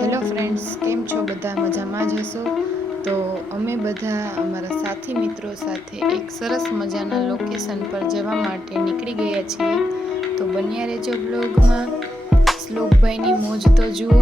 Hello friends, કેમ છો? બધા મજામાં જ હશો. તો અમે બધા અમારા સાથી મિત્રો સાથે એક સરસ મજાના લોકેશન પર જવા માટે નીકળી ગયા છીએ. તો બન્યા રહેજો બ્લોગમાં. શ્લોકભાઈની મોજ તો જુઓ.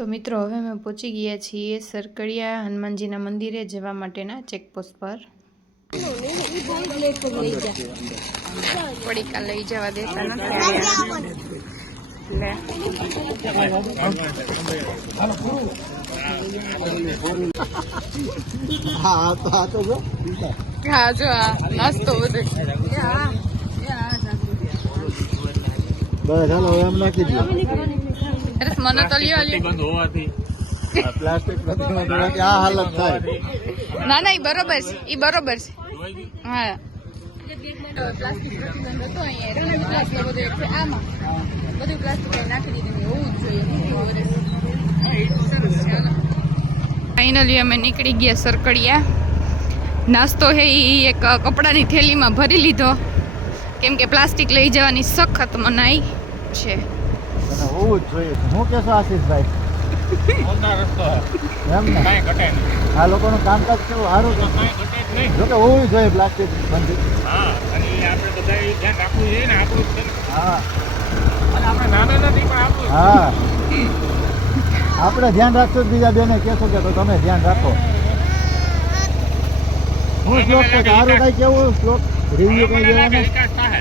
તો મિત્રો, હવે અમે પહોંચી ગયા છીએ સરકડિયા હનુમાનજીના મંદિરે જવા માટેના ચેકપોસ્ટ પર. પડીકા લઈ જવા દેતા નથી. હા જો આ નાસ્તો બધો બસ હાલો એમ નાખી દો. અરે મને તો લ્યો બંધ હોવાથી પ્લાસ્ટિક આ હાલત થાય. ના ના, ઈ બરોબર છે, ઈ બરોબર છે. હા, પ્લાસ્ટિક પ્રતિબંધ હતો અહીંયા. પ્લાસ્ટિક બધું એક છે આમાં બધું પ્લાસ્ટિક નાખી દીધું. હોવું જ જોઈએ. ફાઇનલી અમે નીકળી ગયા સરકડિયા. નાસ્તો હે ઈ એક કપડાની થેલીમાં ભરી લીધો, કેમ કે પ્લાસ્ટિક લઈ જવાની સખત મનાઈ છે. હોવું જ જોઈએ. હું કેશો આશીષભાઈ? રસ્તો એમ ને કાંઈ ઘટે નહીં. આ લોકોનું કામકાજ કેવું સારું છે. કાંઈ ઘટે જ નહીં. જોકે હોવું જોઈએ પ્લાસ્ટિક બંધ. હા, અને આપણે બધા ધ્યાન રાખવું જોઈએ ને આપણું જ છે ને. હા અને આપણે નાના નથી પણ આપણું હા, આપણે ધ્યાન રાખશું. બીજા બેને કહેશો કે તો તમે ધ્યાન રાખો. હું શ્લોક કે સારું કઈ કેવું શ્લોક રિવ્યુ કઈ દેવાનું? વિકાસ થાય.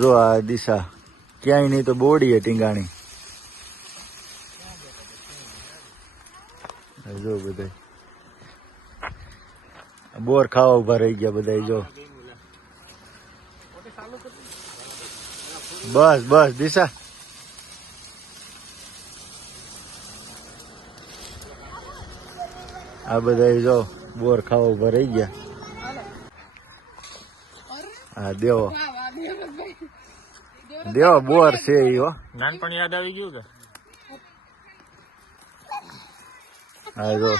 જો આ દિશા ક્યાંય નહીં તો બોડી ટીંગાણી. જો બધા બોર ખાવા ઉભા રહી ગયા બધા. જો બસ બસ દિશા. આ બધા જો બોર ખાવા ઉભા રહી ગયા. હા દેવો દેવો બોર છે ઈ હો. નાનપણ યાદ આવી ગયું કે હા જો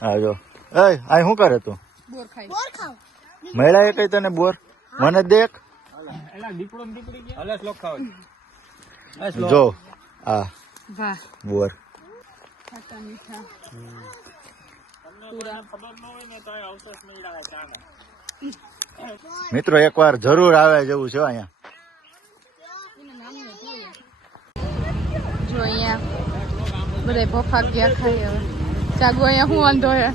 હા જો. એ આ શું કરે તું? બોર ખાઈ મળ્યા કઈ તને બોર? મને દેખ. એલા દીપડો ને દીપડી ગયા. હલે શ્લોક ખાવ. જો આ વાહ, બોર. ખાટા મીઠા. ખબર ન હોય ને તો આ અવસર મળ્યા ચાને. મિત્રો એકવાર જરૂર આવે જેવું છે અહીંયા. જો અહીંયા બધા પફા ગયા ખાઈ. હવે ચાગુ અહીંયા શું વાંધો હે?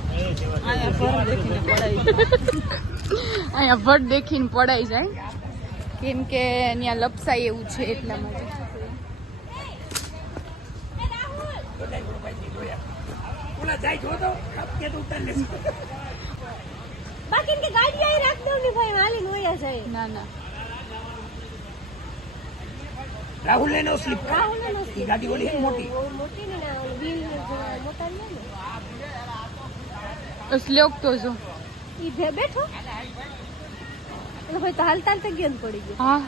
અહીંયા ભટ દેખીને પડાઈ જાય, કેમ કે ત્યાં લપસાય એવું છે એટલા માટે. બાકી કે ગાડી આઈ રાખ દઉં ને ભાઈ હાલી નોયા જાય. ના ના, રાહુલ નો સ્લીપ. રાહુલ નો ઈ ગાડી ઓલી હે મોટી. મોટી ને ના વ્હીલ મોટા ને. શ્લોક તો જો ઈ બેઠો એટલે ભાઈ તો હાલતા હાલતા ગેન પડી ગયો. હા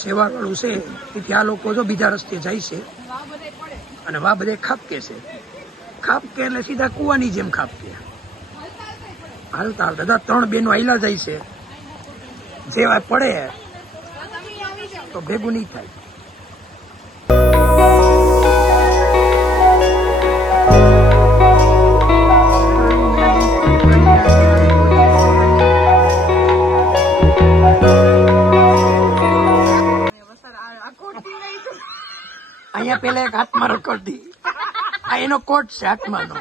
સેવાવાળું છે એ ત્યાં લોકો જો બીજા રસ્તે જાય છે અને વા બધે ખાપકે છે. ખાપકે એટલે સીધા કુવાની જેમ ખાપકે હાલતા હાલતા બધા 3 બહેનો હાલ્યા જાય છે. જેવા પડે તો ભેગું નહીં થાય. અહીંયા પેલા એક હાથમાં રખડતી આ એનો કોટ છે હાથમાંનો.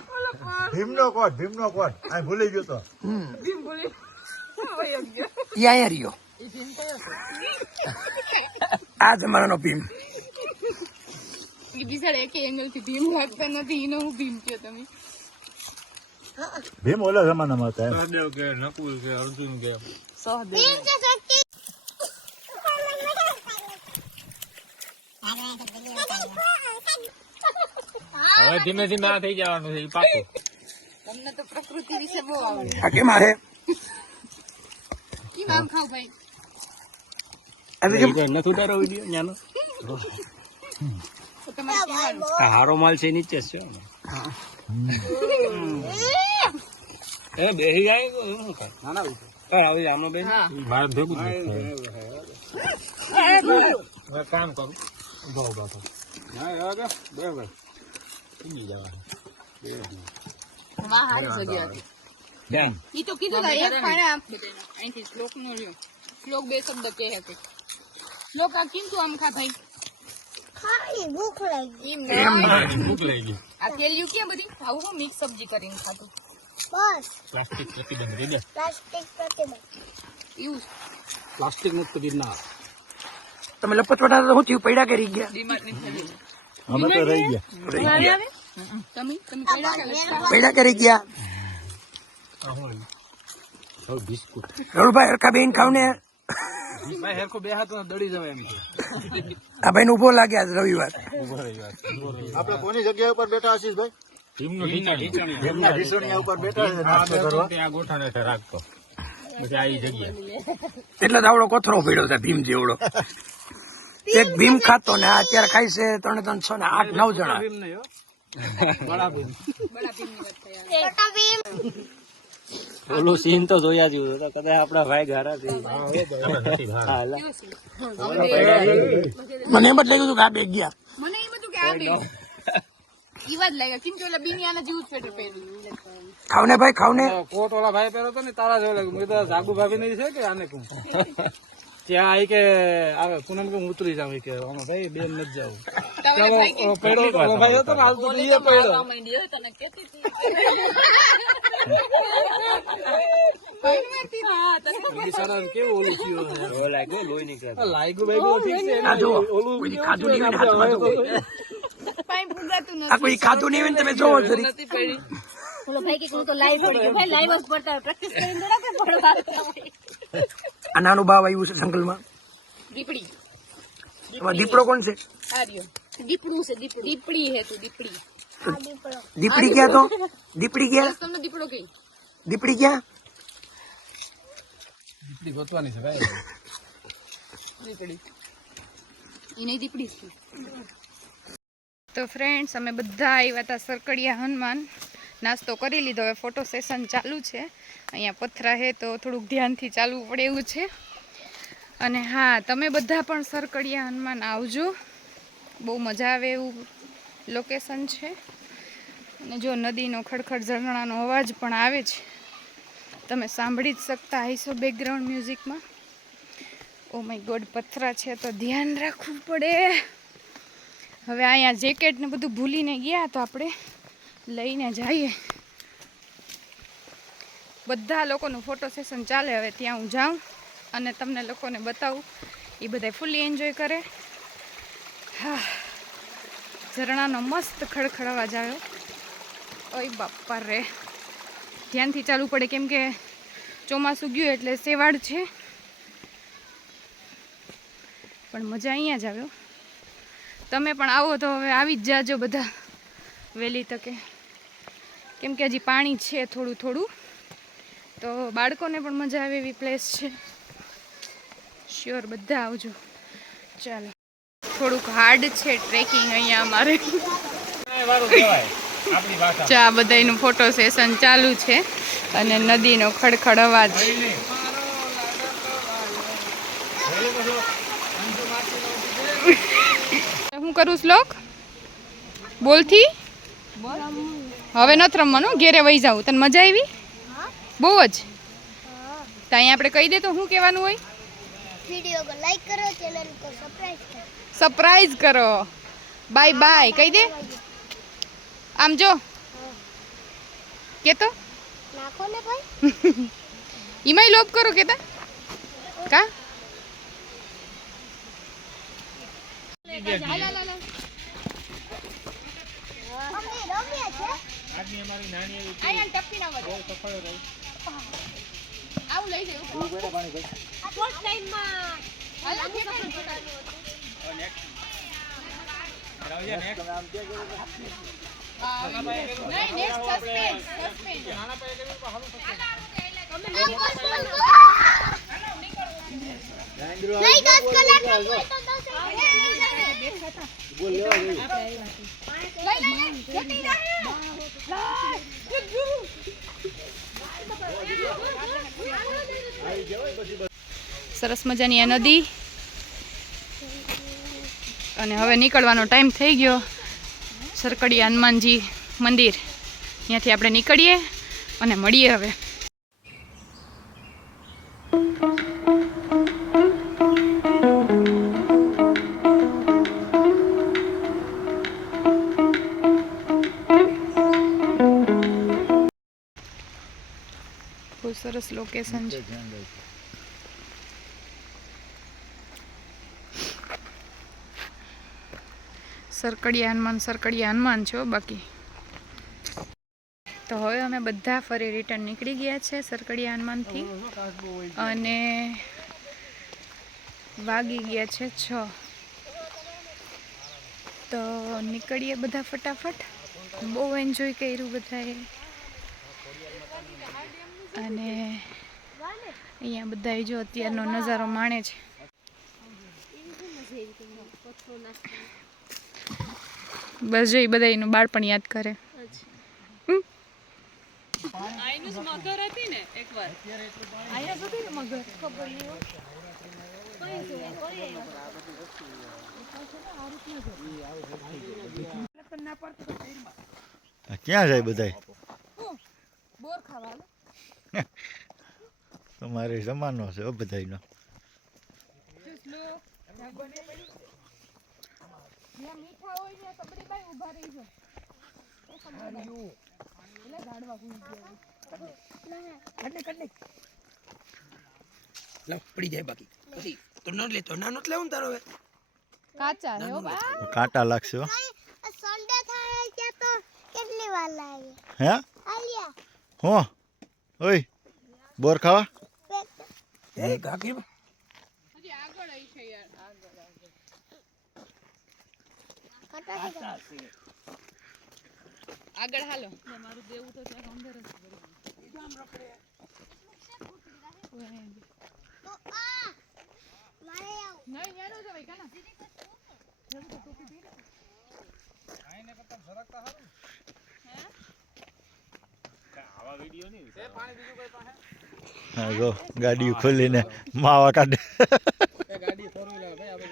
ભીમનો કોટ આ ભૂલી ગયો તો. ઈ અહીંયા રહ્યો. આ જમાનાનો ભીમ. બિચારા એક એંગલ થી ભીમ લાગતા નથી એનો હું ભીમ કયો તમે. ભીમ ઓલા જમાનામાં હતા. સહદેવ કે નકુલ કે અર્જુન કે હવે ધીમે ધીમે આ થઈ જવાનું છે ઈ પાકું. તમને તો પ્રકૃતિ વિશે બહુ આવડે. આ કેમ હારે કી નામ ખાવ ભાઈ? નથી ઉતારો વિડીયો ન્યાનો તો તમારે કહેવાનું. હારો માલ છે નીચે જ છે એ બેહી જાય તો શું ખાય આવી આનો બેન મારે ભેગું જ નથી હવે કામ કરું વાહ, હારી જગ્યા હતી. ઈ તો કીધું તા એક ફાળે આમ અહીંથી શ્લોક નો રહ્યો. શ્લોક 2 શબ્દ કહે છે. શ્લોક આ કેમ તું આમ ખા ભાઈ? ભૂખ લાગી. એમ ભૂખ લાગી ગઈ. આ થેલિયું ક્યાં બધી આવું હું મિક્સ સબ્જી કરીને ખાતું. બસ પ્લાસ્ટિક પ્રતિબંધ રહી ગયા. પ્લાસ્ટિક પ્રતિબંધ. એવું પ્લાસ્ટિક મુક્ત ગિરનાર. તમે લપટવાટા તો શું થયું પડ્યા કે રહી ગયા? ડીમાર્ટ ની થેલી. અમે તો રહી ગયા. રહી ગયા. તમે કઈડા કે લટકા? પડ્યા કે રહી ગયા? બિસ્કુટ રણભાઈ હરખા બેન ખાવ ને. ભાઈ હેરકો બે હાથ દડી જવાય એમ આ ભાઈ ઉભો લાગે આજ રવિવાર. આપણે કોની જગ્યા ઉપર બેઠા આશીષભાઈ? ભીમનું ઢીંચાણ. ભીમના ઢીસણિયા ઉપર બેઠા છે નાસ્તો કરવા. આ ગોઠાને છે રાખતો પછી આ ઈ જગ્યા એટલે જ આવડો કોથરો પડ્યો છે ભીમ જેવડો. એક ભીમ ખાતો ને આ અત્યારે ખાય છે 3, 3, 6 ને 8, 9 જણા. બડા ભીમની વાત થઈ આ. ઓલું સીન તો જોયા જેવું તો કદાચ આપડા ભાઈ ઘારા કેવો છે? મને એમ જ લાગ્યું હતું કે આ બે ગયા. મને એમ હતું કે આ બે ઈવા જ લાગ્યા કેમ કે ઓલા બિનિયાના જેવું જ સ્વેટર પહેર્યું. ખાવ ને ભાઈ ખાવ ને. કોટ વાળા ભાઈ પહેરો તો ને તારા જેવો લાગ્યું. મેં તો જાગુ ભાભી નહીં છે કે આને કહું ત્યાં આવી કે આવે પૂનમ કે હું ઉતરી જાવ કે આમાં ભાઈ બેન નથી જાવ પેડો ભાઈ હતો ને હાલ તો એ પેડો તને કેતી હતી. કેવું ઓલું થયું લાગ્યું લોહી નીકળે લાગ્યું ભાઈ આ જુઓ કોઈ ખાધું નહીં હોય ને હાથમાં જુઓ. પાઈ ફૂગાતું આ નથી. કોઈ ખાધું નહીં હોય ને તમે જોવો જરી. નથી પડી. બોલો ભાઈ કે હું તો લાઈવ પડી ગયો. ભાઈ લાઈવ જ પડતા હોય. પ્રેક્ટિસ કરીને થોડા કે પડવા. આ નાનું બાવ આવ્યું છે જંગલમાં. દીપડી. એમાં દીપડો કોણ છે? આ રહ્યો. દીપડું છે દીપડું. દીપડી હે તું દીપડી. દીપડી ક્યાં તો? દીપડી ક્યાં? બસ તમને દીપડો કઈ. દીપડી ક્યાં? દીપડી ગોતવાની છે ભાઈ દીપડી. ઈ નહીં દીપડી છે. તો ફ્રેન્ડ્સ અમે બધા આવ્યા હતા સરકડિયા હનુમાન. નાસ્તો કરી લીધો. હવે ફોટો સેશન ચાલુ છે. અહીંયા પથરા છે તો થોડુંક ધ્યાનથી ચાલવું પડે એવું છે. અને હા, તમે બધા પણ સરકડિયા હનુમાન આવજો. બહુ મજા આવે એવું લોકેશન છે. અને જો નદીનો ખડખડ ઝરણાનો અવાજ પણ આવે છે. તમે સાંભળી જ શકતા હશો બેકગ્રાઉન્ડ મ્યુઝિકમાં. ઓ માય ગોડ, પથરા છે તો ધ્યાન રાખવું પડે. હવે અહીંયા જેકેટ ને બધું ભૂલીને ગયા તો આપણે લઈને જઈએ. બધા લોકોનું ફોટો સેશન ચાલે. હવે ત્યાં હું જાઉં અને તમને લોકોને બતાવું. એ બધા ફૂલી એન્જોય કરે. હા, ઝરણાનો મસ્ત ખડખડ અવાજ આવ્યો. ઓય બાપા રે, ધ્યાનથી ચાલવું પડે કેમ કે ચોમાસું ગયું એટલે સેવાડ છે. પણ મજા અહીંયા જ આવ્યો. તમે પણ આવો તો હવે આવી જ જાજો બધા વહેલી તકે, કેમ કે હજી પાણી છે થોડું થોડું, તો બાળકોને પણ મજા આવે એવી પ્લેસ છે. શ્યોર બધા આવજો. ચાલો, થોડુંક હાર્ડ છે ટ્રેકિંગ અહીંયા અમારે. વારું કહેવાય આપણી ભાષા. ચા બધાયનું ફોટો સેશન ચાલુ છે અને નદીનો ખડખડ અવાજ. હું કરું શ્લોક બોલથી? હવે નથી રમવાનું, ઘેરે વહી જાઉં. તને મજા આવી? બહુ જ. તો અહીંયા આપણે કહી દે તો શું કહેવાનું હોય? वीडियो को लाइक करो, चैनल को सब्सक्राइब करो. સરપ્રાઈઝ કરો. બાય બાય કહી દે. આમ જો કે તો नाखो ने भाई. ઈમાય લોપ કરો કેતા કા. हमने रम्या છે. આજની અમારી નાની એવી આયા ટપ્પી ના વધે. સફળ રહી. આવું લઈ લેવું. શોર્ટ ટાઈમમાં હાલો ખેતર રાવજા નેક્સ્ટ નામ કે નહીં નેક્સ્ટ સસ્પેન્સ નાના પાયે કર્યું તો હાલું થશે. नहीं 10 कलाक नहीं तो 10 સરસ મજાની આ નદી, અને હવે નીકળવાનો ટાઈમ થઈ ગયો. સરકડિયા હનુમાનજી મંદિર, ત્યાંથી આપણે નીકળીએ અને મળીએ હવે. બહુ સરસ લોકેશન છે. સરકડિયા હનુમાન છો બાકી. તો હવે અમે બધા ફરી રિટર્ન નીકળી ગયા છે સરકડિયા હનુમાનથી, અને વાગી ગયા છે 6. તો નીકળીએ બધા ફટાફટ. બહુ એન્જોય કર્યું બધાએ, અને અહીંયા બધા જો અત્યારનો નજારો માણે છે. બસ જોઈ બધા એનું બાળપણ યાદ કરે. ક્યાં જાય બધાય? બોર ખાવા તમારે જમાનો છે બધાયનો. મીઠા હોય ને સબડી બાઈ ઉભા રહી જાય. પડી જાય બાકી પછી તો ન લેતો, નાનો જ લેવું ને તારો હવે. કાચા છે હો બા. કાંટા લાગશે હો. संडे થાય કે તો કેટલી વાર લાગે. હે આલિયા હો ઓય બોર ખાવા? એ કાકી હજી આગળ આવી છે યાર, આગળ હાલો. મારું દેવું તો ત્યાં અંદર જ તો આ મારે આવું. નહીં યાર તો ભાઈ કાના આવા વિડિયો નહીં છે પાણી બીજું કોઈ પાસે? હા જો ગાડી ખોલીને માવા કાઢે. એ ગાડી ફોર વ્હીલર ભાઈ આપણે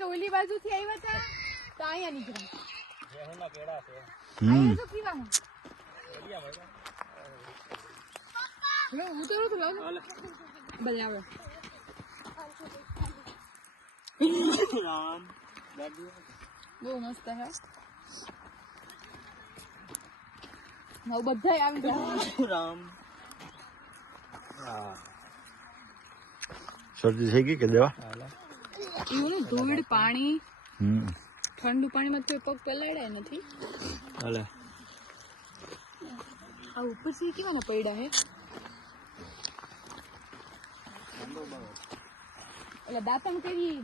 તો ઓલી બાજુથી આવ્યા હતા તો અહીંયા નીકળ્યા. જેહુના કેડા છે. હમ તો પીવાનું લો ઉતરો તો લાવ બલ્લાવે. રામ ગાડી બહુ મસ્ત હે. હવે બધાય આવી જાય. રામ શરદી થઈ ગઈ કે દેવા? એવું ને ધૂળ પાણી, હમ ઠંડુ પાણીમાં તો પગ પલાળ્યા નથી. હાલે આ ઉપરથી કેવાના પડ્યા હે. એટલે દાંતણ કરી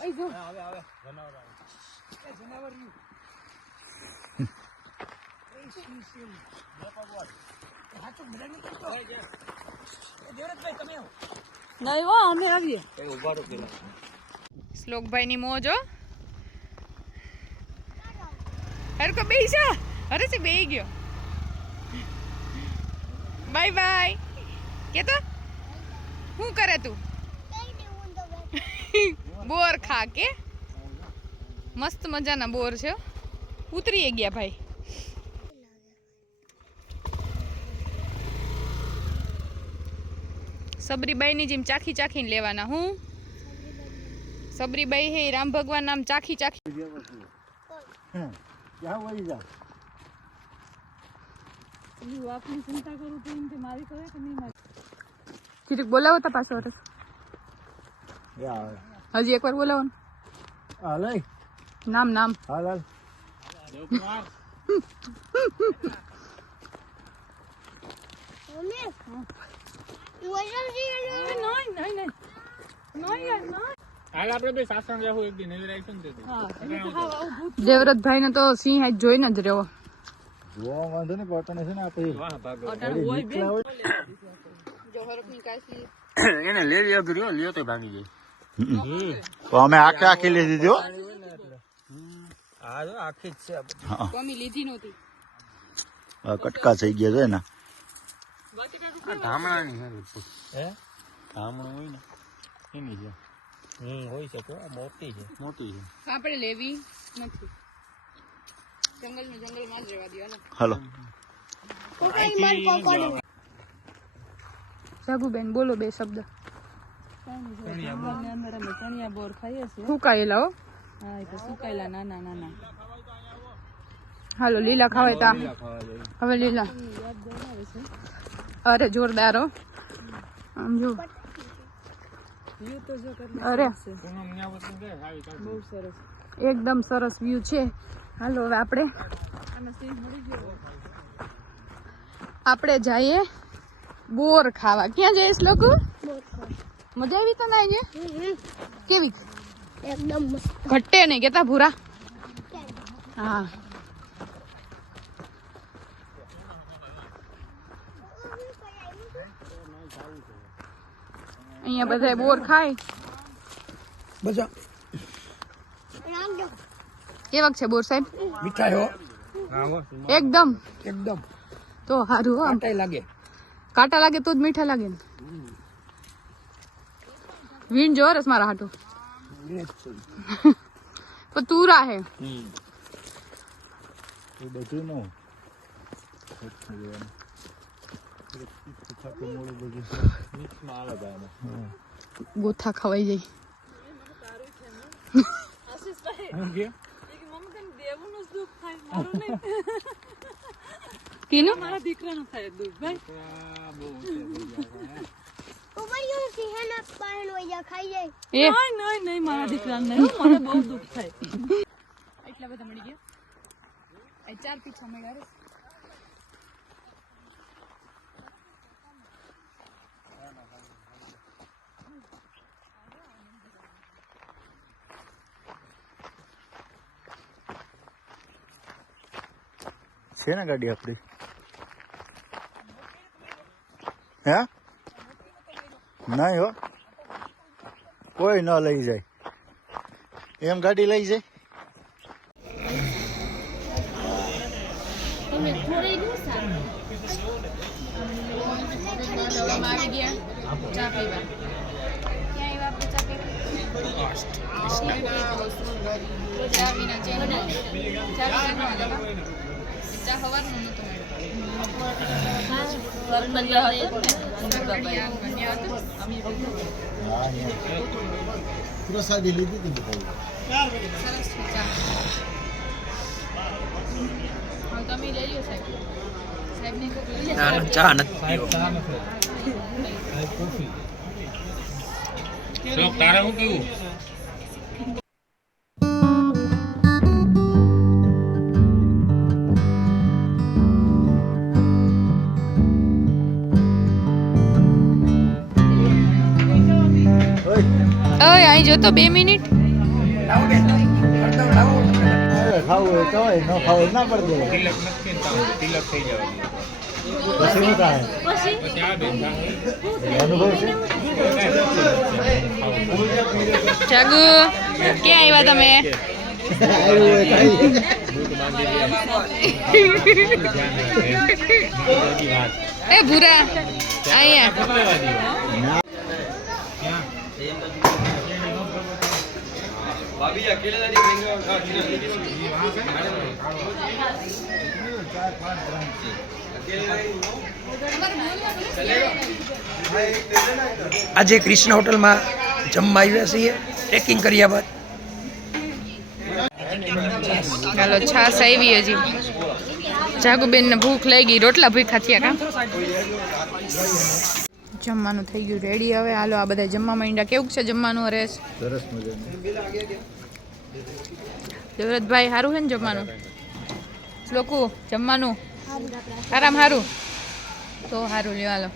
અહીં જો નહીં હો અમે આવીએ શ્લોકભાઈ ની મોજ હો હરકો બેહી જા અરે છે બેહી ગયો બાય બાય કેતો શું કરે તું બોર ખા કે મસ્ત મજાના બોર છે ઉતરી ગયા ભાઈ સબરીબાઈ ની જેમ ચાખી ચાખીને લેવાના હું સબરીબાઈ હે રામ ભગવાન નામ ચાખી ચાખી ક્યાં વળી જા આપની ચિંતા કરું તો એમ કે મારી કરે કે નહીં મારી ચીટીક બોલાવો તા પાછો હરસ યા હજી એકવાર બોલાવો ને. હાલ નામ નામ હાલ હાલ હાલ આપણે બે સાસણ રહેવું એક દી નવી રાઈશું ને તે દેવરતભાઈ ને તો સિંહ આજ જોઈને જ રહ્યો જોવા વાંધો ને પોતાને છે ને આપણે એને લેવી અઘરી લ્યો તો ભાંગી જાય તો અમે આખે આખી લઈ દીધી હો હા જો આખી જ છે કોમી લીધી નહોતી કટકા થઈ ગયા છે ને ધામણાની હે ધામણું હોય ને એની છે હોય છે તો મોટી છે આપણે લેવી નથી જંગલ માં જ રહેવા દો હાલો જાગુબેન બોલો બે શબ્દ અંદર અમે ચણિયા બોર ખાઈએ છીએ સુકાયેલા હો હા એ તો સુકાયેલા નાના નાના હાલો લીલા ખાવાય તા હવે લીલા અરે જોરદાર હો આમ જો વ્યૂ તો જો કેટલો અરે બહુ સરસ એકદમ સરસ વ્યૂ છે હાલો હવે આપણે જઈએ બોર ખાવા ક્યાં જઈશ લોકો મજા આવી તને આજે કેવી એકદમ મસ્ત ઘટે નહીં કેતા ભૂરા હા અહીંયા બધા બોર ખાય બધા કેવાક છે બોર સાહેબ મીઠાઈ હો એકદમ એકદમ તો સારું હો કાંટાઈ લાગે કાંટા લાગે તો જ મીઠા લાગે ને વીણ જો રસ મારા હાટું તો તુરા હે એ બધું નું ગોથા ખવાઈ જાય દેવનું દુઃખ થાય મારું નહીં કીનું મારા દીકરાનું થાય દુઃખ ભાઈ ખાઈ જાય એ નહીં મારા દીકરાને નહીં મને બહુ દુઃખ થાય એટલા બધા મળી ગયા 4 થી 6 મળ્યા રે છે ને ગાડી આપડી હે નહીં હો કોઈ ન લઈ જાય એમ ગાડી લઈ જાય આવી ગયા ચા પીવા ક્યાં આવ્યા આપણે ચા પીવા ચા વિના ચા હવારનું નતું પ્રસાદી લીધી હતી સરસ છે ચા હવે તમે લઈ લ્યો સાહેબ સાહેબને કોક લઈ લે ચા નથી શ્લોક તારે શું કેવું ઓય અહીં જો તો 2 મિનિટ લાવો બેન હળદર લાવો તમને અરે ખાવું હોય ખવાય ન ખાવું હોય ના પડે તિલક નથી ને તાવ તિલક થઈ જવા પછી શું થાય પછી પછી આ બેન થાય અનુભવ છે જાગુ ક્યાં આવ્યા તમે આવ્યું હોય ખાઈ ભૂત બાંધી દે ધ્યાન રાખે વાત એ ભૂરા અહીંયા લેવા દે આજે કૃષ્ણ હોટલમાં જમવા આવ્યા છીએ ટ્રેકિંગ કર્યા બાદ ચાલો છાસ આવી હજી જાગુબેન ને ભૂખ લાગી ગઈ રોટલા ભૂખા થયા કા જમવાનું થઈ ગયું રેડી હવે હાલો આ બધા જમવા માંડ્યા કેવું છે જમવાનું હરેશ સરસ મજાનું દેવરતભાઈ સારું છે ને જમવાનું શ્લોકુ જમવાનું આરામ સારું તો સારું લ્યો હાલો